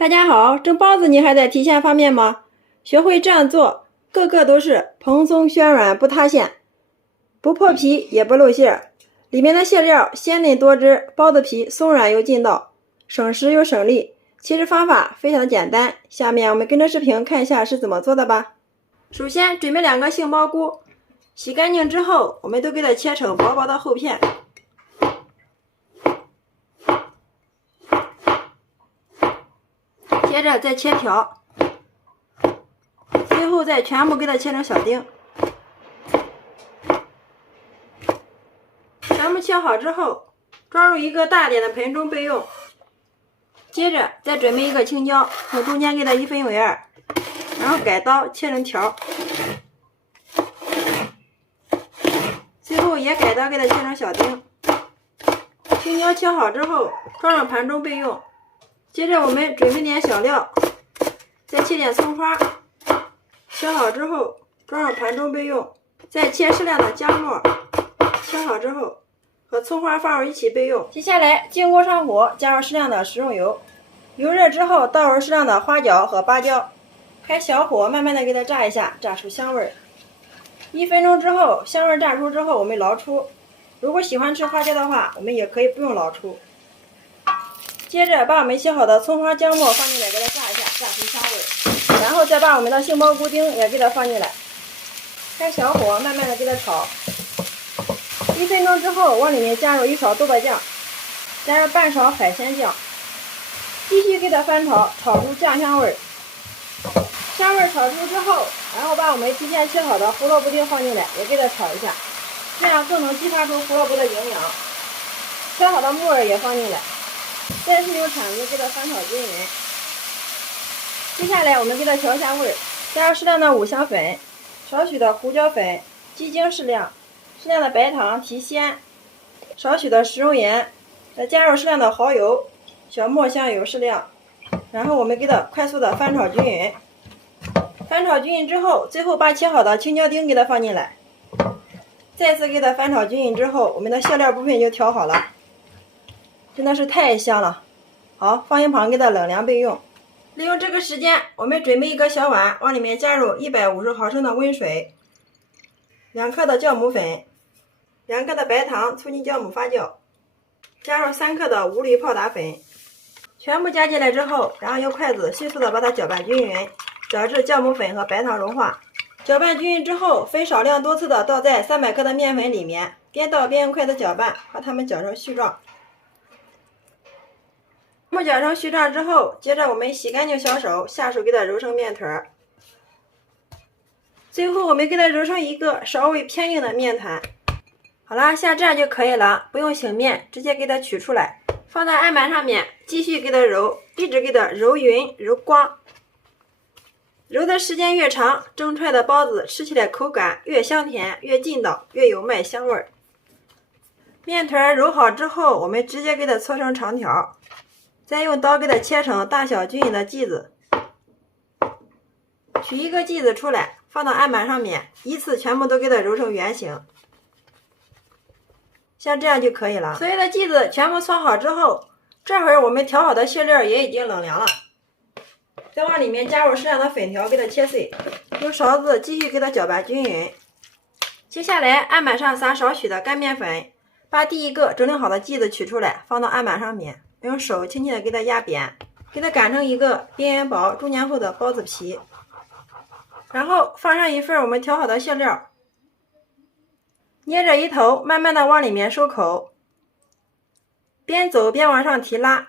大家好，蒸包子你还在提前发面吗？学会这样做，个个都是蓬松暄软不塌陷，不破皮也不露馅，里面的馅料鲜嫩多汁，包子皮松软又劲道，省时又省力。其实方法非常简单，下面我们跟着视频看一下是怎么做的吧。首先准备2个杏鲍菇，洗干净之后，我们都给它切成薄薄的厚片。接着再切条，最后再全部给它切成小丁。全部切好之后，装入一个大点的盆中备用。接着再准备一个青椒，从中间给它1分为2，然后改刀切成条，最后也改刀给它切成小丁。青椒切好之后，装入盘中备用。接着我们准备点小料，再切点葱花，切好之后装入盘中备用。再切适量的姜末，切好之后和葱花放入一起备用。接下来进锅上火，加入适量的食用油，油热之后倒入适量的花椒和芭蕉，开小火慢慢的给它炸一下，炸出香味。1分钟之后，香味炸出之后我们捞出。如果喜欢吃花椒的话，我们也可以不用捞出。接着把我们切好的葱花姜末放进来，给它炸一下，炸出香味。然后再把我们的杏鲍菇丁也给它放进来，开小火慢慢的给它炒。1分钟之后，往里面加入1勺豆瓣酱，加入半勺海鲜酱，继续给它翻炒，炒出酱香味。香味炒出之后，然后把我们提前切好的胡萝卜丁放进来，也给它炒一下，这样更能激发出胡萝卜的营养。切好的木耳也放进来，再次用铲子给它翻炒均匀。接下来我们给它调一下味，加入适量的五香粉，少许的胡椒粉，鸡精适量，适量的白糖提鲜，少许的食用盐，再加入适量的蚝油，小磨香油适量，然后我们给它快速的翻炒均匀。翻炒均匀之后，最后把切好的青椒丁给它放进来，再次给它翻炒均匀之后，我们的馅料部分就调好了，真的是太香了。好，放一旁给它冷凉备用。利用这个时间，我们准备一个小碗，往里面加入150毫升的温水，2克的酵母粉，2克的白糖促进酵母发酵，加入3克的无铝泡打粉，全部加进来之后，然后用筷子迅速的把它搅拌均匀，搅至酵母粉和白糖融化。搅拌均匀之后，分少量多次的倒在300克的面粉里面，边倒边用筷子搅拌，把它们搅成絮状。搅成絮状之后，接着我们洗干净小手，下手给它揉成面团。最后我们给它揉成一个稍微偏硬的面团。好了，像这样就可以了，不用醒面，直接给它取出来，放在案板上面，继续给它揉，一直给它揉匀揉光。揉的时间越长，蒸出来的包子吃起来口感越香甜，越劲道，越有麦香味。面团揉好之后，我们直接给它搓成长条，再用刀给它切成大小均匀的剂子，取一个剂子出来，放到案板上面，依次全部都给它揉成圆形，像这样就可以了。所有的剂子全部搓好之后，这会儿我们调好的馅料也已经冷凉了，再往里面加入适量的粉条，给它切碎，用勺子继续给它搅拌均匀。接下来案板上撒少许的干面粉，把第一个整理好的剂子取出来，放到案板上面，用手轻轻的给它压扁，给它擀成一个边缘薄中间厚的包子皮，然后放上一份我们调好的馅料，捏着一头慢慢的往里面收口，边走边往上提拉。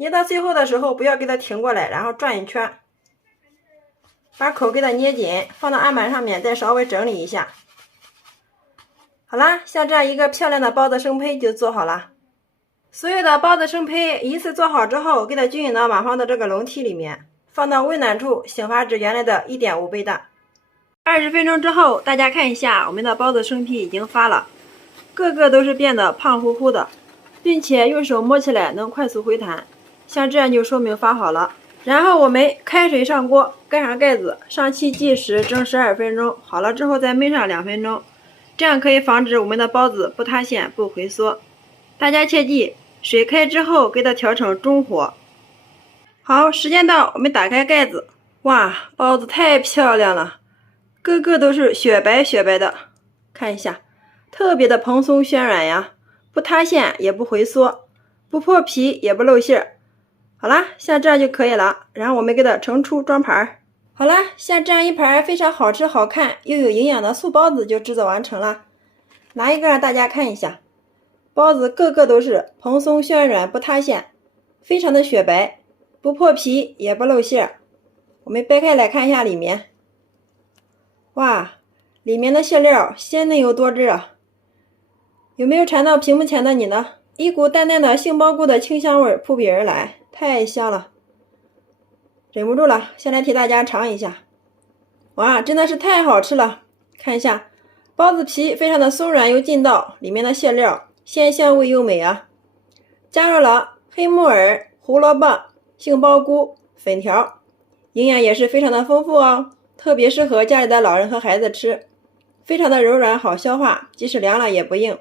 捏到最后的时候不要给它挺过来，然后转一圈，把口给它捏紧，放到案板上面再稍微整理一下。好啦，像这样一个漂亮的包子生胚就做好了。所有的包子生胚一次做好之后，给它均匀的码放到这个笼屉里面，放到温暖处醒发至原来的1.5倍大。20分钟之后，大家看一下，我们的包子生坯已经发了，个个都是变得胖乎乎的，并且用手摸起来能快速回弹，像这样就说明发好了。然后我们开水上锅，盖上盖子，上气计时蒸12分钟，好了之后再焖上2分钟，这样可以防止我们的包子不塌陷、不回缩。大家切记，水开之后给它调成中火。好，时间到，我们打开盖子。哇，包子太漂亮了，个个都是雪白雪白的，看一下，特别的蓬松暄软呀，不塌陷也不回缩，不破皮也不露馅。好啦，像这样就可以了。然后我们给它盛出装盘。好啦，像这样一盘非常好吃好看又有营养的素包子就制作完成了。拿一个让大家看一下，包子个个都是蓬松暄软不塌陷，非常的雪白，不破皮也不露馅。我们掰开来看一下里面，哇，里面的馅料鲜嫩又多汁啊！有没有馋到屏幕前的你呢？一股淡淡的杏鲍菇的清香味扑鼻而来，太香了，忍不住了，先来替大家尝一下。哇，真的是太好吃了！看一下，包子皮非常的松软又劲道，里面的馅料鲜香味优美啊！加入了黑木耳、胡萝卜、杏鲍菇、粉条，营养也是非常的丰富哦，特别适合家里的老人和孩子吃，非常的柔软好消化，即使凉了也不硬。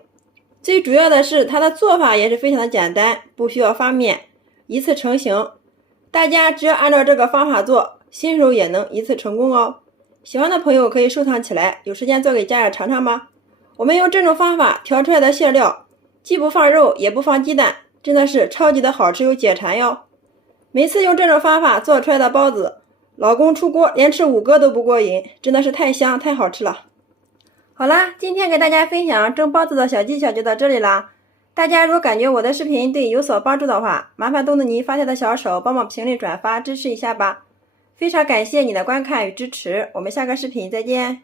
最主要的是它的做法也是非常的简单，不需要发面，一次成型。大家只要按照这个方法做，新手也能一次成功哦。喜欢的朋友可以收藏起来，有时间做给家人尝尝吧。我们用这种方法调出来的馅料，既不放肉也不放鸡蛋，真的是超级的好吃又解馋哟。每次用这种方法做出来的包子，老公出锅连吃5个都不过瘾，真的是太香太好吃了。好啦，今天给大家分享蒸包子的小技巧就到这里啦。大家如果感觉我的视频对你有所帮助的话，麻烦动动你发财的小手，帮忙评论转发支持一下吧。非常感谢你的观看与支持，我们下个视频再见。